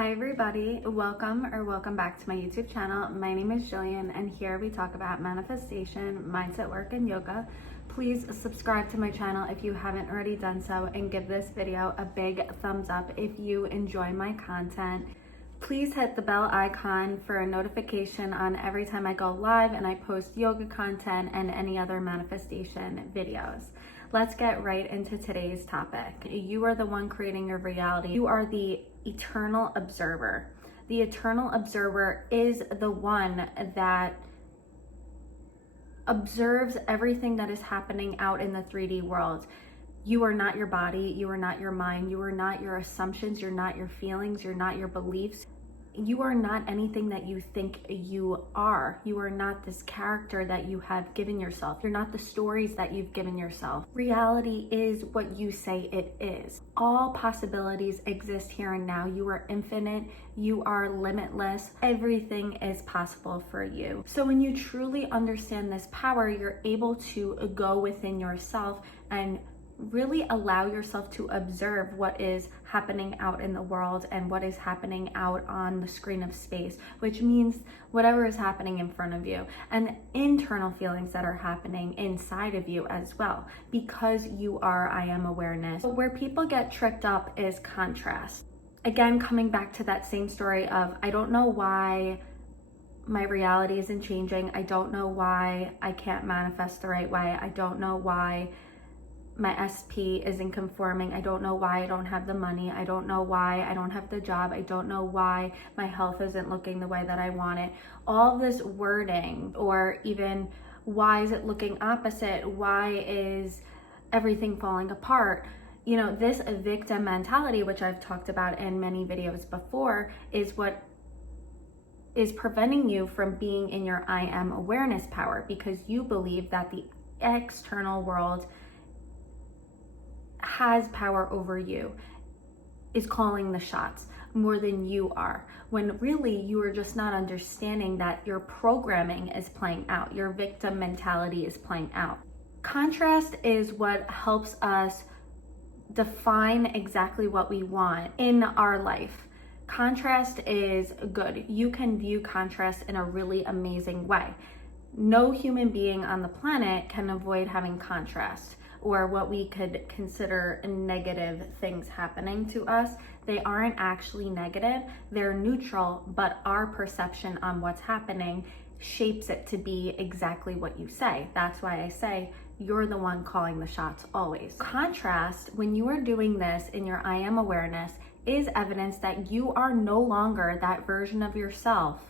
Hi everybody, welcome back to my YouTube channel. My name is Jillian and here we talk about manifestation, mindset work, and yoga. Please subscribe to my channel if you haven't already done so and give this video a big thumbs up if you enjoy my content. Please hit the bell icon for a notification on every time I go live and I post yoga content and any other manifestation videos. Let's get right into today's topic. You are the one creating your reality. You are the eternal observer. The eternal observer is the one that observes everything that is happening out in the 3D world. You are not your body, you are not your mind, you are not your assumptions, you're not your feelings, you're not your beliefs. You are not anything that you think you are. You are not this character that you have given yourself. You're not the stories that you've given yourself. Reality is what you say it is. All possibilities exist here and now. You are infinite. You are limitless. Everything is possible for you. So when you truly understand this power, you're able to go within yourself and really allow yourself to observe what is happening out in the world and what is happening out on the screen of space, which means whatever is happening in front of you and internal feelings that are happening inside of you as well, because you are I am awareness. But where people get tripped up is contrast. Again, coming back to that same story of, I don't know why my reality isn't changing. I don't know why I can't manifest the right way. I don't know why my SP isn't conforming. I don't know why I don't have the money. I don't know why I don't have the job. I don't know why my health isn't looking the way that I want it. All this wording, or even why is it looking opposite? Why is everything falling apart? You know, this victim mentality, which I've talked about in many videos before, is what is preventing you from being in your I am awareness power, because you believe that the external world has power over you, is calling the shots more than you are, when really you are just not understanding that your programming is playing out, your victim mentality is playing out. Contrast is what helps us define exactly what we want in our life. Contrast is good. You can view contrast in a really amazing way. No human being on the planet can avoid having contrast, or what we could consider negative things happening to us. They aren't actually negative, they're neutral, but our perception on what's happening shapes it to be exactly what you say. That's why I say you're the one calling the shots always. Contrast, when you are doing this in your I am awareness, is evidence that you are no longer that version of yourself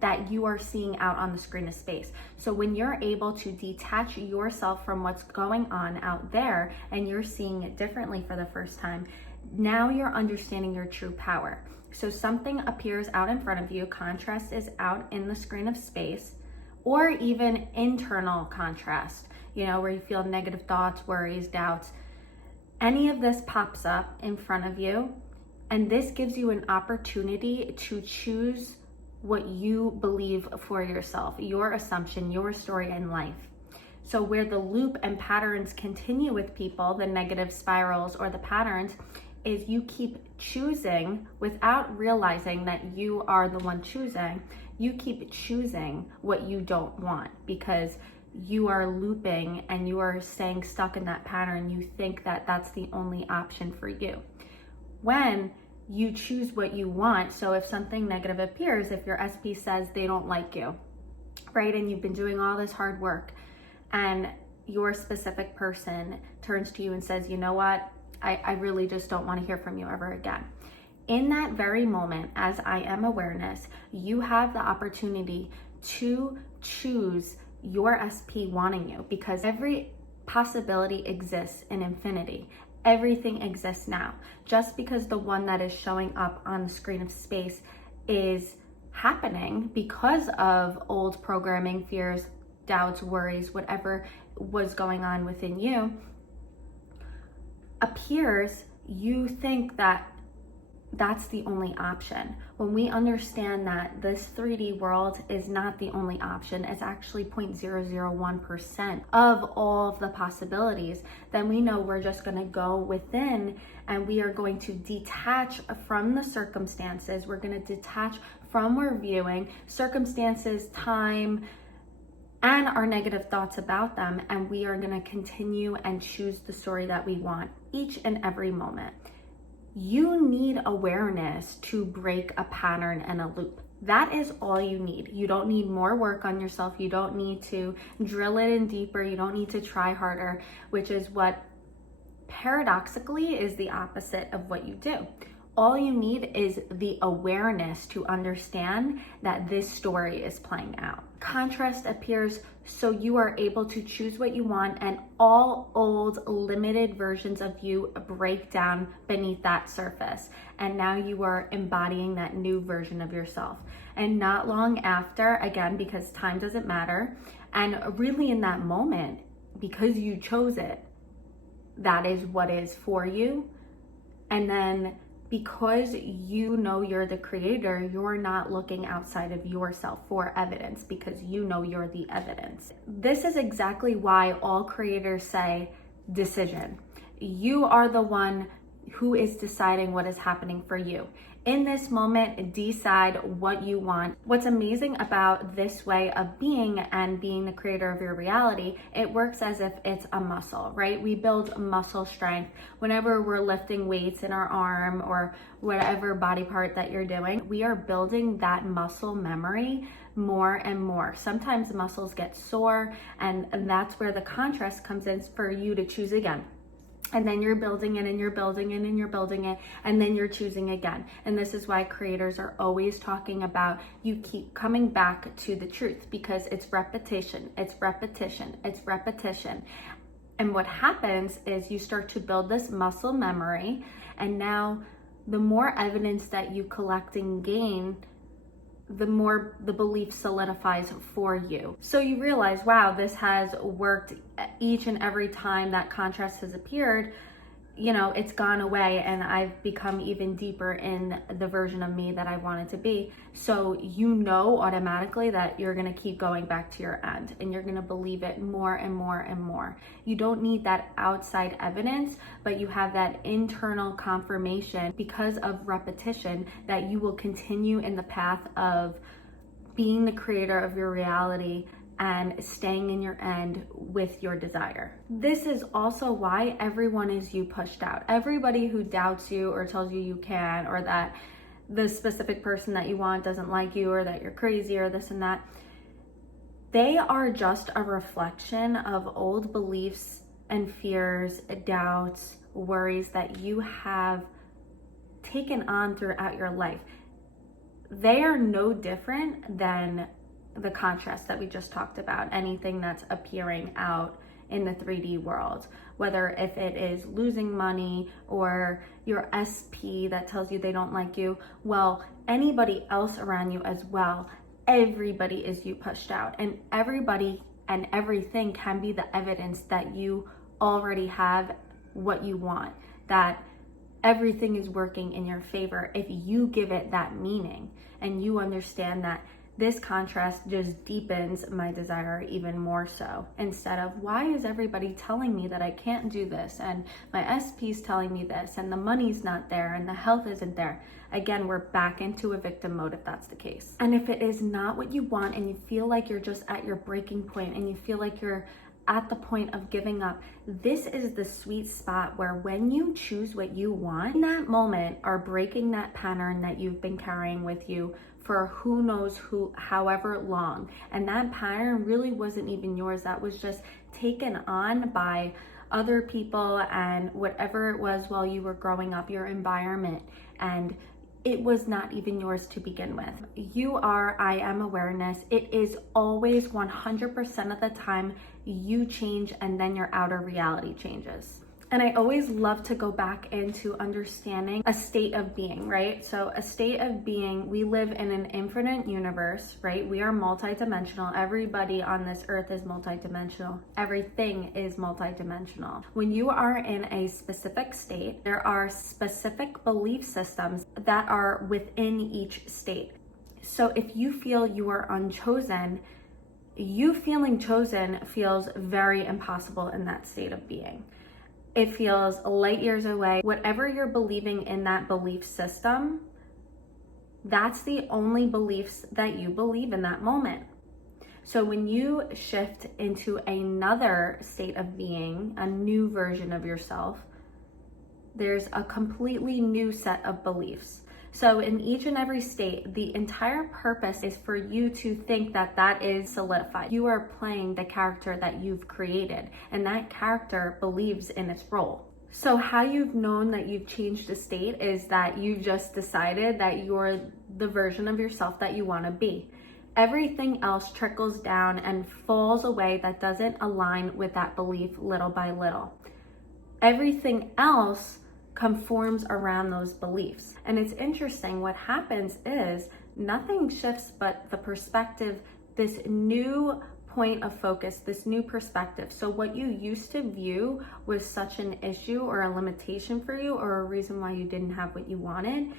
that you are seeing out on the screen of space. So when you're able to detach yourself from what's going on out there and you're seeing it differently for the first time, now you're understanding your true power. So something appears out in front of you, contrast is out in the screen of space, or even internal contrast, you know, where you feel negative thoughts, worries, doubts. Any of this pops up in front of you, and this gives you an opportunity to choose what you believe for yourself, your assumption, your story in life. So where the loop and patterns continue with people, the negative spirals or the patterns, is you keep choosing without realizing that you are the one choosing. You keep choosing what you don't want because you are looping and you are staying stuck in that pattern. You think that that's the only option for you. When you choose what you want. So if something negative appears, if your SP says they don't like you, right? And you've been doing all this hard work and your specific person turns to you and says, you know what? I really just don't want to hear from you ever again. In that very moment, as I am awareness, you have the opportunity to choose your SP wanting you, because every possibility exists in infinity. Everything exists now. Just because the one that is showing up on the screen of space is happening because of old programming, fears, doubts, worries, whatever was going on within you appears, you think that that's the only option. When we understand that this 3D world is not the only option, it's actually 0.001% of all of the possibilities, then we know we're just going to go within and we are going to detach from the circumstances. We're going to detach from reviewing circumstances, time, and our negative thoughts about them, and we are going to continue and choose the story that we want each and every moment. You need awareness to break a pattern and a loop. That is all you need. You don't need more work on yourself. You don't need to drill it in deeper. You don't need to try harder, which is what paradoxically is the opposite of what you do. All you need is the awareness to understand that this story is playing out. Contrast appears so you are able to choose what you want, and all old limited versions of you break down beneath that surface. And now you are embodying that new version of yourself. And not long after, again, because time doesn't matter, and really in that moment, because you chose it, that is what is for you. And then because you know you're the creator, you're not looking outside of yourself for evidence because you know you're the evidence. This is exactly why all creators say decision. You are the one who is deciding what is happening for you. In this moment, decide what you want. What's amazing about this way of being and being the creator of your reality, it works as if it's a muscle, right? We build muscle strength whenever we're lifting weights in our arm or whatever body part that you're doing. We are building that muscle memory more and more. Sometimes muscles get sore, and that's where the contrast comes in for you to choose again. And then you're building it and you're building it and you're building it, and then you're choosing again. And this is why creators are always talking about you keep coming back to the truth, because it's repetition, it's repetition, it's repetition. And what happens is you start to build this muscle memory, and now the more evidence that you collect and gain, the more the belief solidifies for you. So you realize, wow, this has worked each and every time that contrast has appeared. You know, it's gone away and I've become even deeper in the version of me that I wanted to be. So you know automatically that you're gonna keep going back to your end and you're gonna believe it more and more and more. You don't need that outside evidence, but you have that internal confirmation because of repetition that you will continue in the path of being the creator of your reality and staying in your end with your desire. This is also why everyone is you pushed out. Everybody who doubts you or tells you you can, or that the specific person that you want doesn't like you, or that you're crazy, or this and that, they are just a reflection of old beliefs and fears, doubts, worries that you have taken on throughout your life. They are no different than the contrast that we just talked about, anything that's appearing out in the 3D world, whether if it is losing money or your SP that tells you they don't like you, well, anybody else around you as well, everybody is you pushed out, and everybody and everything can be the evidence that you already have what you want, that everything is working in your favor if you give it that meaning and you understand that this contrast just deepens my desire even more so. Instead of, why is everybody telling me that I can't do this, and my SP's telling me this, and the money's not there, and the health isn't there. Again, we're back into a victim mode if that's the case. And if it is not what you want and you feel like you're just at your breaking point and you feel like you're at the point of giving up, this is the sweet spot where when you choose what you want, in that moment are breaking that pattern that you've been carrying with you for who knows however long. And that pattern really wasn't even yours. That was just taken on by other people and whatever it was while you were growing up, your environment. And it was not even yours to begin with. You are I am awareness. It is always 100% of the time you change, and then your outer reality changes. And I always love to go back into understanding a state of being, right? So a state of being, we live in an infinite universe, right? We are multidimensional. Everybody on this earth is multidimensional. Everything is multidimensional. When you are in a specific state, there are specific belief systems that are within each state. So if you feel you are unchosen, you feeling chosen feels very impossible in that state of being. It feels light years away. Whatever you're believing in that belief system, that's the only beliefs that you believe in that moment. So when you shift into another state of being, a new version of yourself, there's a completely new set of beliefs. So in each and every state, the entire purpose is for you to think that that is solidified. You are playing the character that you've created, and that character believes in its role. So how you've known that you've changed a state is that you've just decided that you're the version of yourself that you want to be. Everything else trickles down and falls away that doesn't align with that belief little by little. Everything else conforms around those beliefs. And it's interesting, what happens is nothing shifts but the perspective, this new point of focus, this new perspective. So what you used to view was such an issue or a limitation for you or a reason why you didn't have what you wanted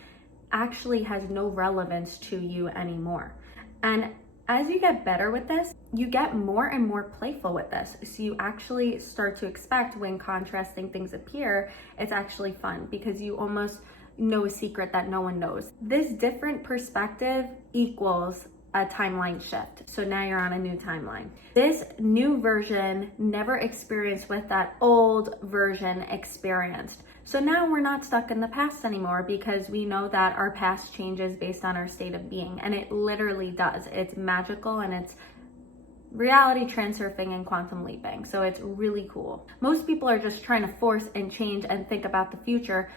actually has no relevance to you anymore. And as you get better with this, you get more and more playful with this. So you actually start to expect when contrasting things appear, it's actually fun because you almost know a secret that no one knows. This different perspective equals a timeline shift. So now you're on a new timeline. This new version never experienced what that old version experienced. So now we're not stuck in the past anymore because we know that our past changes based on our state of being, and it literally does. It's magical and it's reality transurfing and quantum leaping. So it's really cool. Most people are just trying to force and change and think about the future,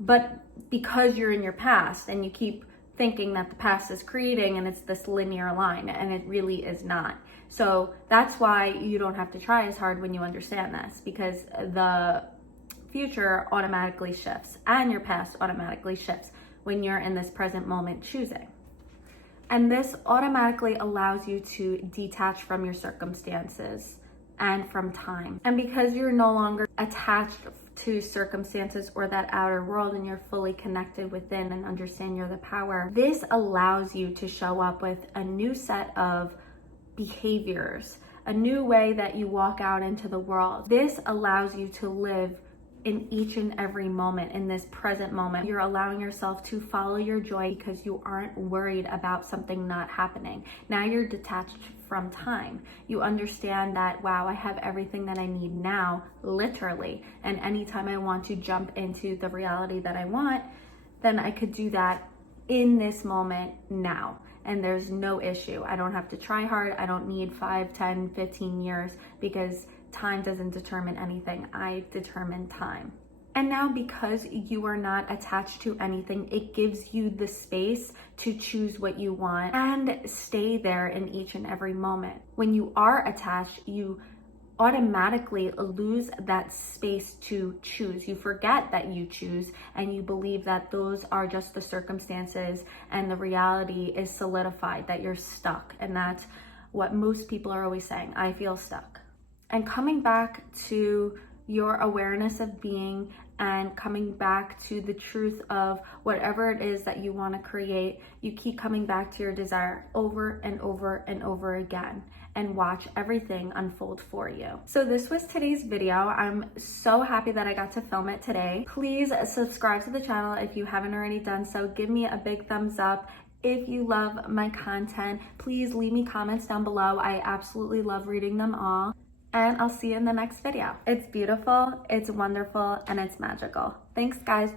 but because you're in your past and you keep thinking that the past is creating and it's this linear line, and it really is not. So that's why you don't have to try as hard when you understand this, because the future automatically shifts and your past automatically shifts when you're in this present moment choosing. And this automatically allows you to detach from your circumstances and from time. And because you're no longer attached to circumstances or that outer world and you're fully connected within and understand you're the power, this allows you to show up with a new set of behaviors, a new way that you walk out into the world. This allows you to live in each and every moment, in this present moment. You're allowing yourself to follow your joy because you aren't worried about something not happening. Now you're detached from time. You understand that, wow, I have everything that I need now, literally. And anytime I want to jump into the reality that I want, then I could do that in this moment now. And there's no issue. I don't have to try hard. I don't need 5, 10, 15 years because time doesn't determine anything. I determine time. And now because you are not attached to anything, it gives you the space to choose what you want and stay there in each and every moment. When you are attached, you automatically lose that space to choose. You forget that you choose and you believe that those are just the circumstances and the reality is solidified, that you're stuck. And that's what most people are always saying, I feel stuck. And coming back to your awareness of being and coming back to the truth of whatever it is that you want to create, you keep coming back to your desire over and over and over again and watch everything unfold for you. So this was today's video. I'm so happy that I got to film it today. Please subscribe to the channel if you haven't already done so. Give me a big thumbs up. If you love my content, please leave me comments down below. I absolutely love reading them all. And I'll see you in the next video. It's beautiful, it's wonderful, and it's magical. Thanks, guys.